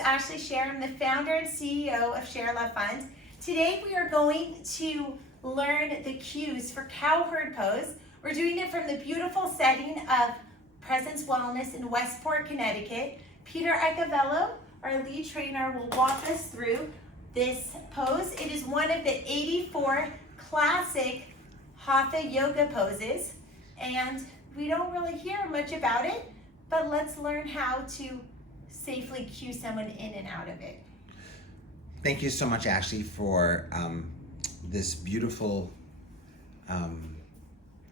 Ashley Scher. I'm the founder and CEO of ShareLove.Fund. Today we are going to learn the cues for Cowherd pose. We're doing it from the beautiful setting of Presence Wellness in Westport, Connecticut. Peter Icavello, our lead trainer, will walk us through this pose. It is one of the 84 classic Hatha yoga poses, and we don't really hear much about it, but let's learn how to safely cue someone in and out of it. Thank you so much, Ashley, for this beautiful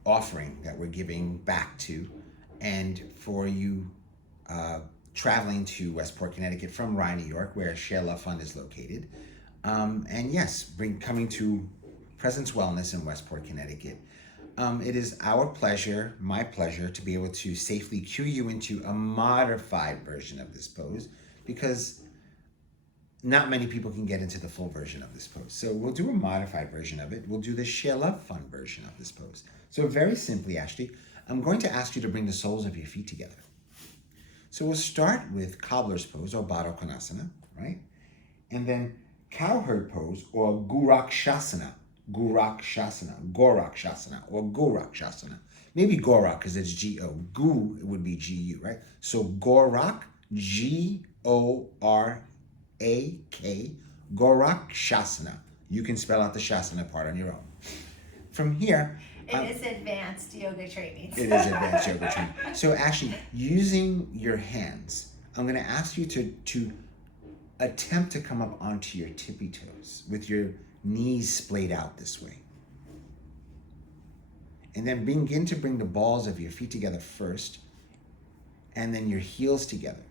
offering that we're giving back to, and for you traveling to Westport, Connecticut from Rye, New York, where ShareLove.Fund is located. And yes, coming to Presence Wellness in Westport, Connecticut. It is our pleasure, my pleasure, to be able to safely cue you into a modified version of this pose, because not many people can get into the full version of this pose. So we'll do a modified version of it. We'll do the ShareLove.Fund version of this pose. So very simply, Ashley, I'm going to ask you to bring the soles of your feet together. So we'll start with cobbler's pose or Gorakshasana, right? And then cowherd pose or Gorakshasana. Gorakshasana, or Gorakshasana. Maybe Gorak because it's G-O. Gu, it would be G-U, right? So Gorak, G-O-R-A-K, Gorakshasana. You can spell out the Shasana part on your own. From here... It is advanced yoga training. It is advanced yoga training. So Ashley, using your hands, I'm going to ask you to attempt to come up onto your tippy toes with your knees splayed out this way. And then begin to bring the balls of your feet together first, and then your heels together.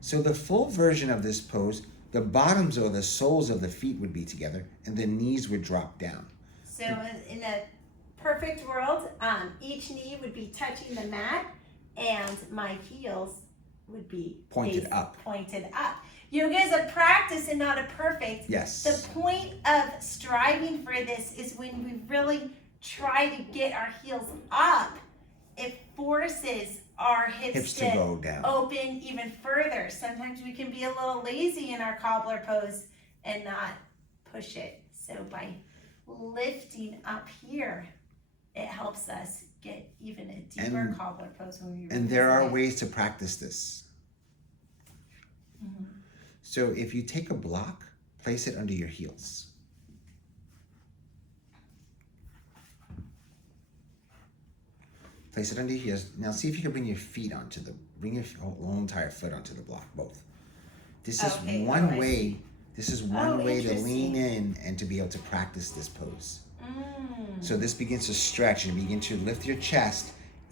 So the full version of this pose, the bottoms or the soles of the feet would be together, and the knees would drop down. So in a perfect world, each knee would be touching the mat, and my heels would be pointed up. Yoga is a practice and not a perfect. Yes. The point of striving for this is when we really try to get our heels up, it forces our hips to go down, open even further. Sometimes we can be a little lazy in our cobbler pose and not push it. So by lifting up here, it helps us get even a deeper cobbler pose when we And there are ways to practice this. Mm-hmm. So if you take a block, place it under your heels. Place it under your heels. Now see if you can bring your feet bring your whole entire foot onto the block, both. This is one way to lean in and to be able to practice this pose. So this begins to stretch and begin to lift your chest,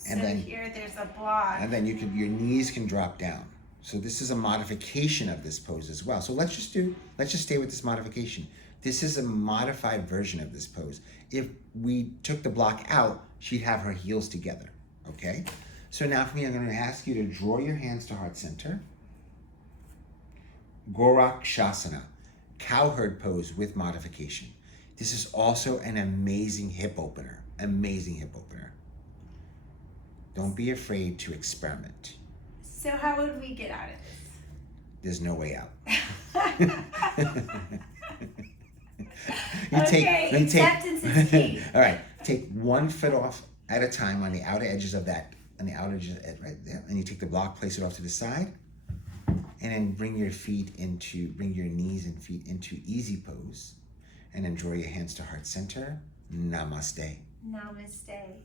and then here there's a block. And then your knees can drop down. So this is a modification of this pose as well. So let's just stay with this modification. This is a modified version of this pose. If we took the block out, she'd have her heels together, okay? So now for me, I'm gonna ask you to draw your hands to heart center. Gorakshasana, cowherd pose with modification. This is also an amazing hip opener, Don't be afraid to experiment. So how would we get out of this? There's no way out. Acceptance is key. All right, take one foot off at a time on the outer edges of that, right there, and you take the block, place it off to the side, and then bring your knees and feet into easy pose, and then draw your hands to heart center. Namaste. Namaste.